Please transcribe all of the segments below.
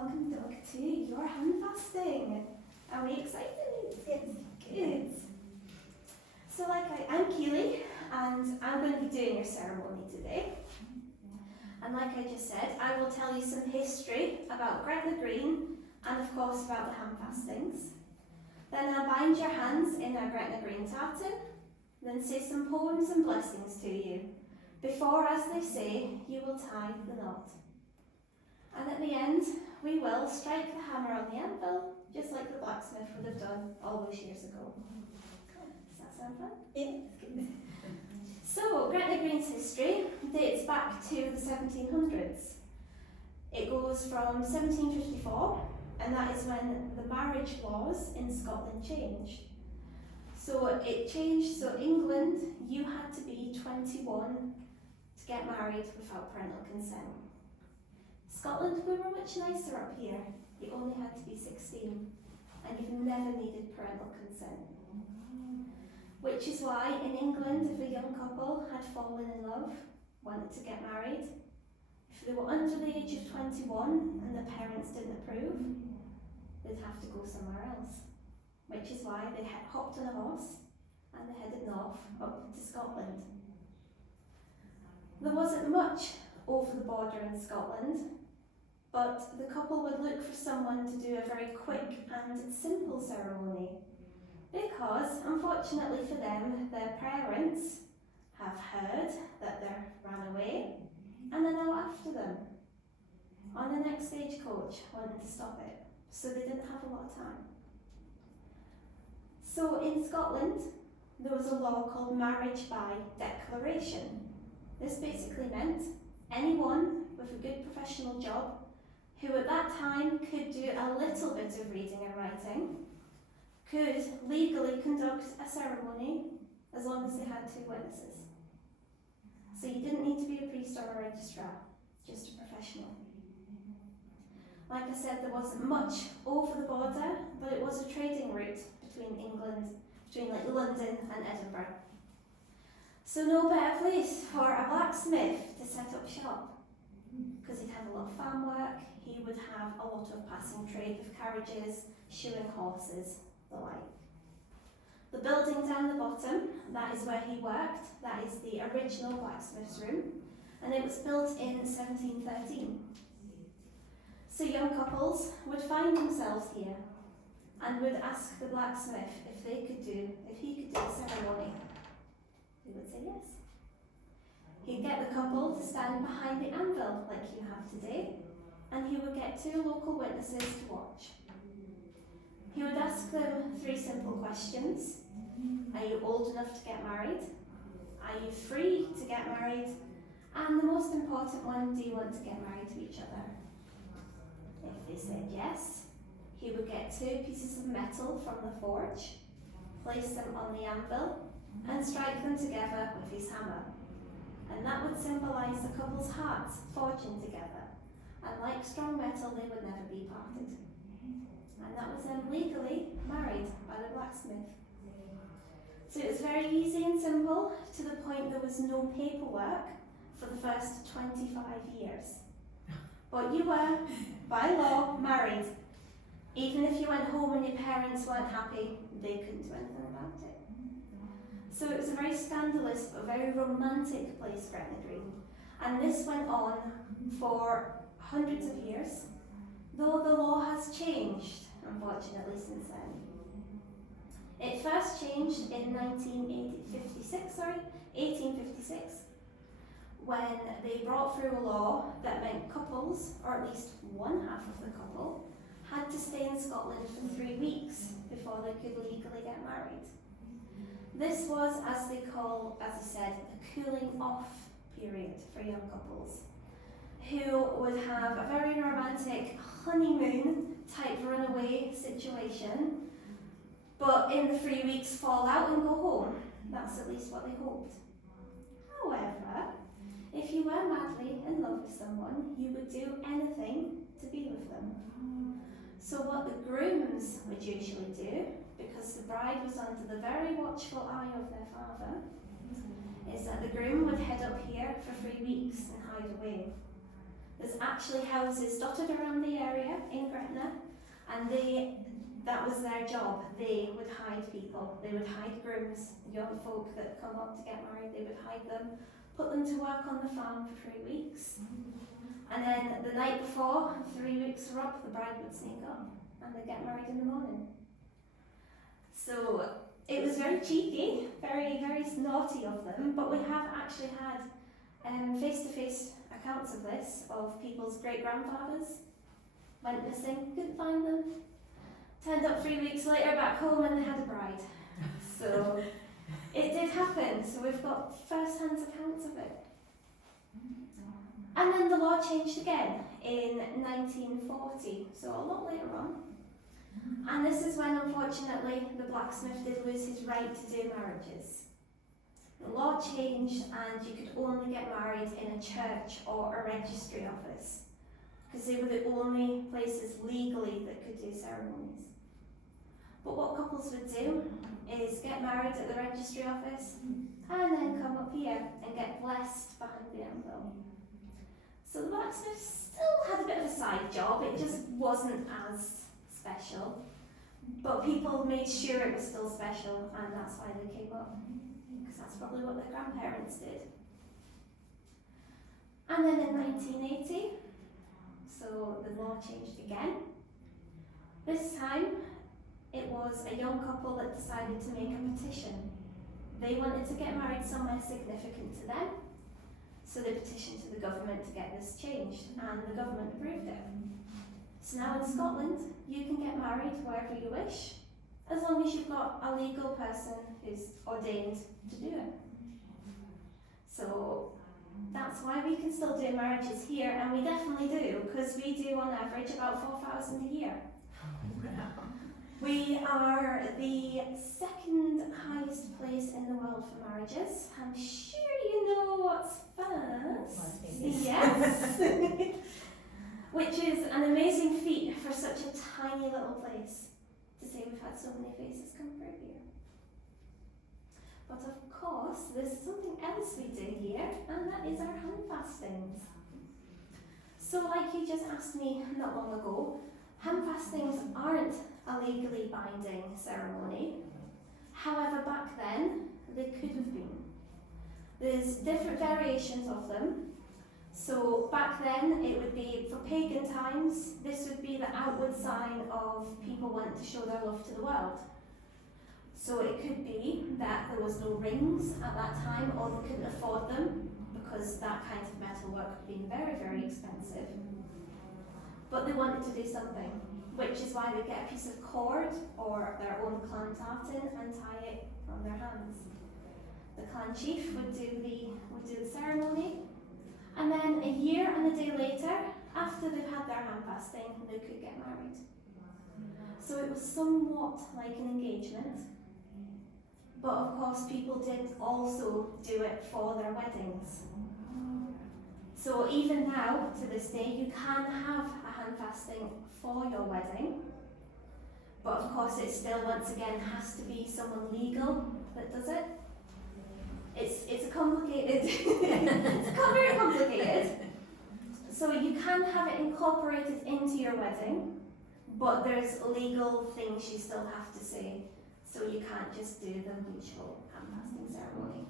welcome Doug to your handfasting. Are we excited? Yes, good. So I'm Keely and I'm going to be doing your ceremony today. And like I just said, I will tell you some history about Gretna Green and of course about the handfastings. Then I'll bind your hands in our Gretna Green tartan, then say some poems and blessings to you. Before, as they say, you will tie the knot. And at the end, we will strike the hammer on the anvil, just like the blacksmith would have done all those years ago. Does that sound fun? Yeah. So, Gretna Green's history dates back to the 1700s. It goes from 1754, and that is when the marriage laws in Scotland changed. So it changed, so England, you had to be 21 to get married without parental consent. Scotland, we were much nicer up here. You only had to be 16 and you've never needed parental consent. Which is why in England, if a young couple had fallen in love, wanted to get married, if they were under the age of 21 and the parents didn't approve, they'd have to go somewhere else. Which is why they hopped on a horse and they headed north up to Scotland. There wasn't much over the border in Scotland, but the couple would look for someone to do a very quick and simple ceremony because, unfortunately for them, their parents have heard that they ran away and are now after them on the next stagecoach wanting to stop it, so they didn't have a lot of time. So in Scotland, there was a law called marriage by declaration. This basically meant anyone with a good professional job who at that time could do a little bit of reading and writing could legally conduct a ceremony as long as they had 2 witnesses. So you didn't need to be a priest or a registrar, just a professional. Like I said, there wasn't much over the border, but it was a trading route between England, between like London and Edinburgh. So no better place for a blacksmith to set up shop, because he'd have a lot of farm work, he would have a lot of passing trade with carriages, shoeing horses, the like. The building down the bottom, that is where he worked, that is the original blacksmith's room, and it was built in 1713. So young couples would find themselves here and would ask the blacksmith if he could do a ceremony. He would say yes. He'd get the couple to stand behind the anvil like you have today, and he would get 2 local witnesses to watch. He would ask them 3 simple questions. Are you old enough to get married? Are you free to get married? And the most important one, do you want to get married to each other? If they said yes, he would get 2 pieces of metal from the forge, place them on the anvil, and strike them together with his hammer. And that would symbolise the couple's hearts forging together. And like strong metal, they would never be parted. And that was them legally married by the blacksmith. So it was very easy and simple, to the point there was no paperwork for the first 25 years. But you were, by law, married. Even if you went home and your parents weren't happy, they couldn't do anything about it. So it was a very scandalous but very romantic place, Gretna Green. And this went on for hundreds of years, though the law has changed, unfortunately, since then. It first changed in 1856, when they brought through a law that meant couples, or at least one half of the couple, had to stay in Scotland for 3 weeks before they could legally get married. This was, as they call, as I said, the cooling off period for young couples, who would have a very romantic honeymoon type runaway situation, but in the 3 weeks fall out and go home. That's at least what they hoped. However, if you were madly in love with someone, you would do anything to be with them. So what the grooms would usually do, because the bride was under the very watchful eye of their father, is that the groom would head up here for 3 weeks and hide away. There's actually houses dotted around the area in Gretna, and that was their job. They would hide people. They would hide grooms, young folk that come up to get married. They would hide them, put them to work on the farm for 3 weeks. And then the night before, 3 weeks were up, the bride would sneak up and they'd get married in the morning. So it was very cheeky, very, very naughty of them, but we have actually had face-to-face accounts of this, of people's great-grandfathers went missing, couldn't find them, turned up 3 weeks later back home and they had a bride. So it did happen, so we've got first-hand accounts of it. And then the law changed again in 1940, so a lot later on. And this is when, unfortunately, the blacksmith did lose his right to do marriages. The law changed and you could only get married in a church or a registry office, because they were the only places legally that could do ceremonies. But what couples would do is get married at the registry office and then come up here and get blessed behind the anvil. So the blacksmith still had a bit of a side job, it just wasn't as special. But people made sure it was still special, and that's why they came up, because that's probably what their grandparents did. And then in 1980, so the law changed again. This time, it was a young couple that decided to make a petition. They wanted to get married somewhere significant to them, so they petitioned to the government to get this changed, and the government approved it. So now in Scotland, you can get married wherever you wish, as long as you've got a legal person who's ordained to do it. So that's why we can still do marriages here, and we definitely do, because we do on average about 4,000 a year. We are the second highest place in the world for marriages. I'm sure you know what's first. Yes. Which is an amazing feat for such a tiny little place, to say we've had so many faces come through here. But of course, there's something else we do here, and that is our handfastings. So like you just asked me not long ago, handfastings aren't a legally binding ceremony. However, back then, they could have been. There's different variations of them. So back then, it would be, for pagan times, this would be the outward sign of people wanting to show their love to the world. So it could be that there was no rings at that time, or they couldn't afford them, because that kind of metalwork would be very, very expensive. But they wanted to do something, which is why they get a piece of cord or their own clan tartan and tie it from their hands. The clan chief would do the ceremony. And then a year and a day later, after they've had their handfasting, they could get married. So it was somewhat like an engagement. But of course, people did also do it for their weddings. So even now, to this day, you can have a handfasting for your wedding. But of course, it still, once again, has to be someone legal that does it. It's a complicated, it's very complicated. So you can have it incorporated into your wedding, but there's legal things you still have to say. So you can't just do the usual handfasting ceremony.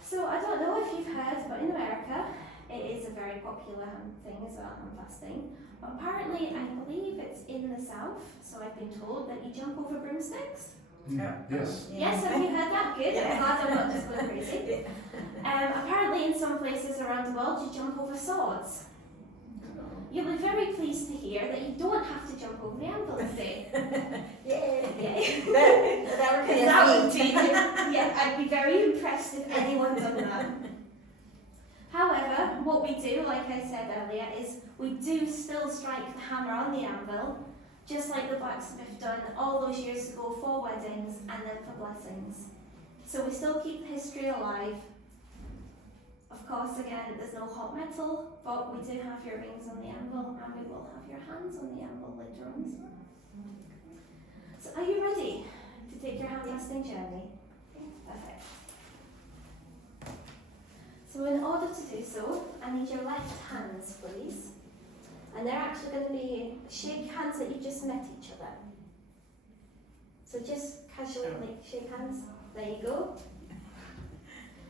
So I don't know if you've heard, but in America, it is a very popular thing as well, handfasting. But apparently, I believe it's in the South, so I've been told that you jump over broomsticks. Yes. Yes, have you heard that? Good. I'm glad I'm not just going crazy. Apparently, in some places around the world, you jump over swords. You'll be very pleased to hear that you don't have to jump over the anvil today. Yay! That would be, yeah, I'd be very impressed if anyone done that. However, what we do, like I said earlier, is we do still strike the hammer on the anvil, just like the blacksmith done all those years ago for weddings and then for blessings. So we still keep history alive. Of course, again, there's no hot metal, but we do have your rings on the anvil, and we will have your hands on the anvil later on as well. So are you ready to take your handfasting journey? Perfect. So in order to do so, I need your left hands, please. And they're actually going to be shake hands that you've just met each other. So just casually shake hands. There you go.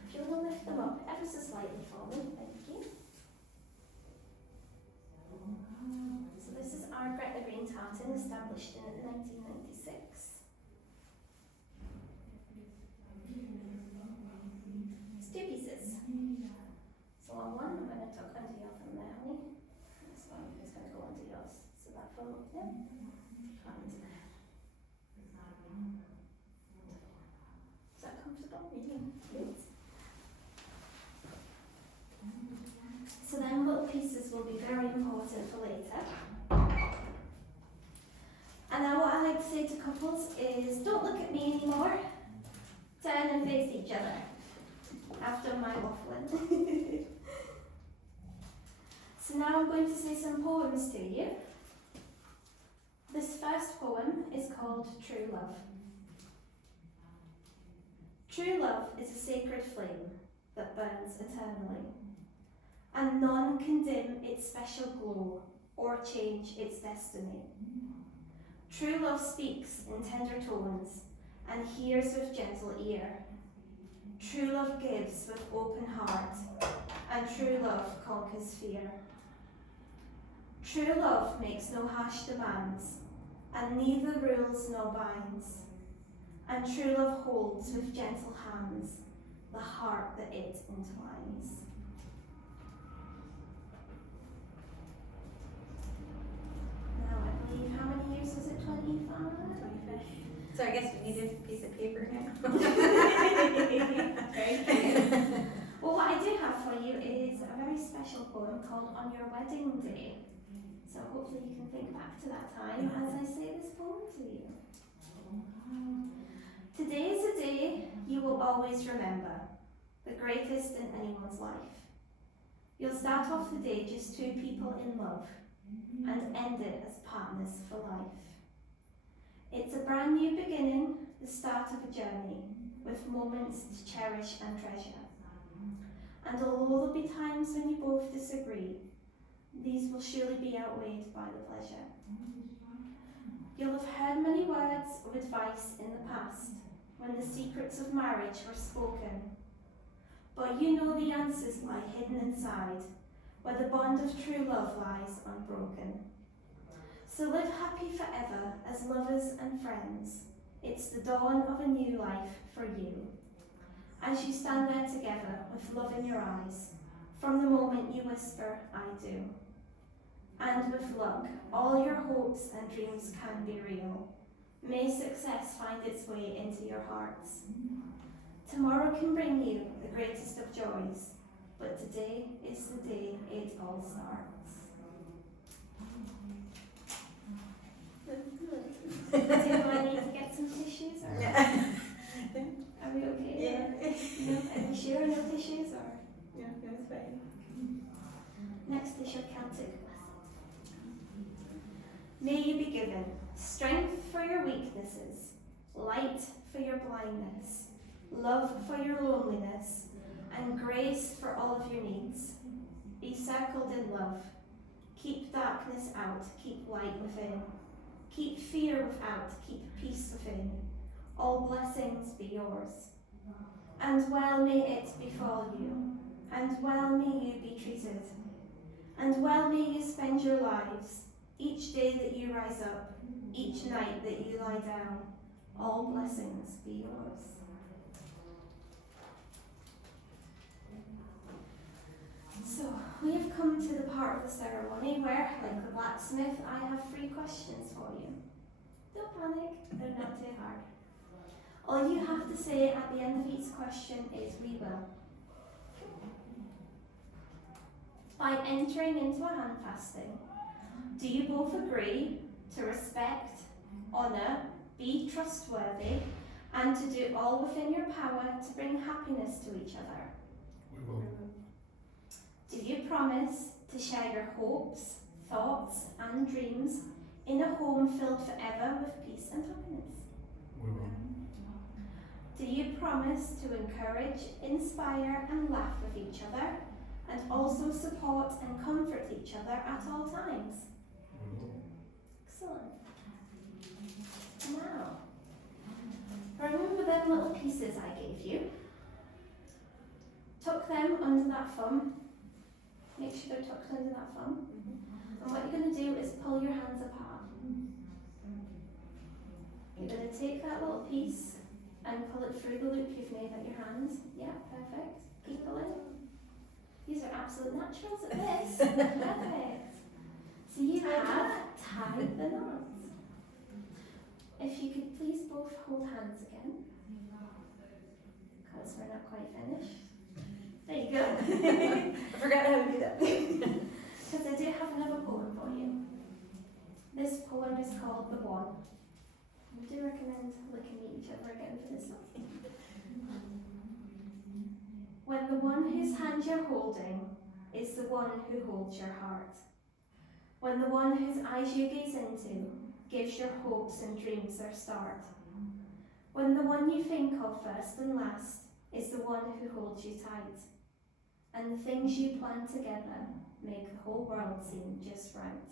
If you want to lift them up ever so slightly for me, thank you. So this is our Gretna green tartan, established in 1996. It's 2 pieces. So on one, I'm going to tuck under your thumb there, honey. This one is going to go under yours. So that thumb up there, and there. Is that comfortable? Good. So then little pieces will be very important for later. And now what I like to say to couples is, don't look at me anymore. Turn and face each other. After my waffling. So now I'm going to say some poems to you. This first poem is called True Love. True love is a sacred flame that burns eternally, and none can dim its special glow or change its destiny. True love speaks in tender tones and hears with gentle ear. True love gives with open heart, and true love conquers fear. True love makes no harsh demands, and neither rules nor binds. And true love holds with gentle hands the heart that it entwines. Now I believe, how many years was it? 25? 25. So I guess we need a piece of paper now. Very good. Well, what I do have for you is a very special poem called On Your Wedding Day. So hopefully you can think back to that time as I say this poem to you. Today is a day you will always remember, the greatest in anyone's life. You'll start off the day just 2 people in love and end it as partners for life. It's a brand new beginning, the start of a journey, with moments to cherish and treasure. And although there'll be times when you both disagree, these will surely be outweighed by the pleasure. You'll have heard many words of advice in the past, when the secrets of marriage were spoken. But you know the answers lie hidden inside, where the bond of true love lies unbroken. So live happy forever as lovers and friends. It's the dawn of a new life for you. As you stand there together with love in your eyes, from the moment you whisper, I do. And with luck, all your hopes and dreams can be real. May success find its way into your hearts. Tomorrow can bring you the greatest of joys, but today is the day it all starts. Do I need to get some tissues? Or Yeah. are we okay? Yeah. No, are you sure no tissues? Or Yeah, that's fine. next is your Celtic blessing. May you be given strength for your weaknesses, light for your blindness, love for your loneliness, and grace for all of your needs. Be circled in love. Keep darkness out, keep light within. Keep fear without, keep peace within. All blessings be yours. And well may it befall you, and well may you be treated, and well may you spend your lives, each day that you rise up, each night that you lie down. All blessings be yours. So, we have come to the part of the ceremony where, like the blacksmith, I have 3 questions for you. Don't panic, they're not too hard. All you have to say at the end of each question is, we will. By entering into a handfasting, do you both agree to respect, honour, be trustworthy, and to do all within your power to bring happiness to each other? We will. Do you promise to share your hopes, thoughts, and dreams in a home filled forever with peace and happiness? We will. Do you promise to encourage, inspire and laugh with each other and also support and comfort each other at all times? Excellent. Now, remember them little pieces I gave you? Tuck them under that thumb. Make sure they're tucked under that thumb. And what you're going to do is pull your hands apart. You're going to take that little piece and pull it through the loop you've made at your hands. Yeah, perfect. Keep pulling. These are absolute naturals at this. Perfect. So you have tied the knots. If you could please both hold hands again, because we're not quite finished. There you go. I forgot how to do that. Because I do have another poem for you. This poem is called The One. I do recommend looking at each other again for this one. When the one whose hand you're holding is the one who holds your heart. When the one whose eyes you gaze into gives your hopes and dreams their start. When the one you think of first and last is the one who holds you tight. And the things you plan together make the whole world seem just right.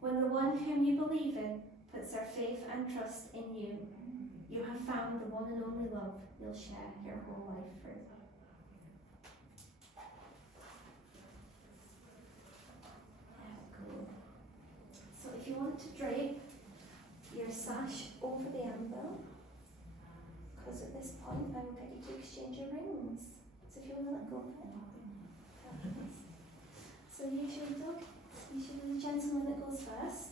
When the one whom you believe in puts their faith and trust in you, you have found the one and only love you'll share your whole life through. Cool. So if you want to drape your sash over the anvil, because at this point I will get you to exchange your rings. So if you want to let go of it. So usually the gentleman that goes first.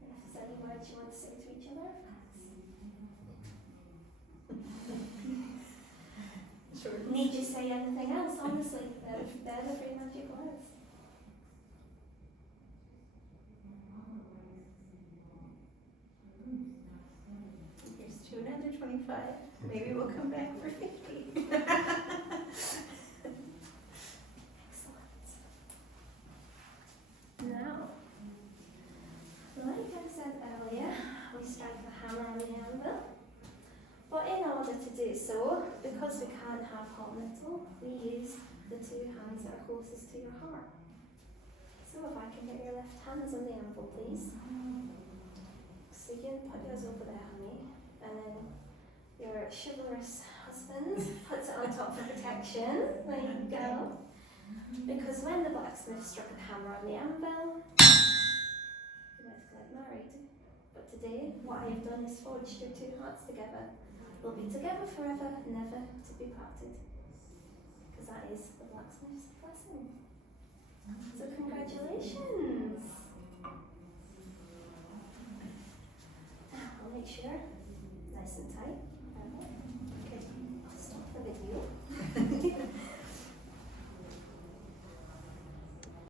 If there's any words you want to say to each other, Sure. Need you say anything else, honestly, they're the three magic words. Here's to another 25. Maybe we'll come back for 50. Excellent. Now, like I said earlier, we strike the hammer on the anvil. But in order to do so, because we can't have hot metal, we use the two hands that are closest to your heart. So if I can get your left hands on the anvil, please. So you can put yours over there, honey, and then your chivalrous husband puts it on top for protection. There you go. Because when the blacksmith struck a hammer on the anvil, you went to get married. But today, what I have done is forged your two hearts together. We'll be together forever, never to be parted. Because that is the blacksmith's blessing. So congratulations. Now I'll make sure, nice and tight.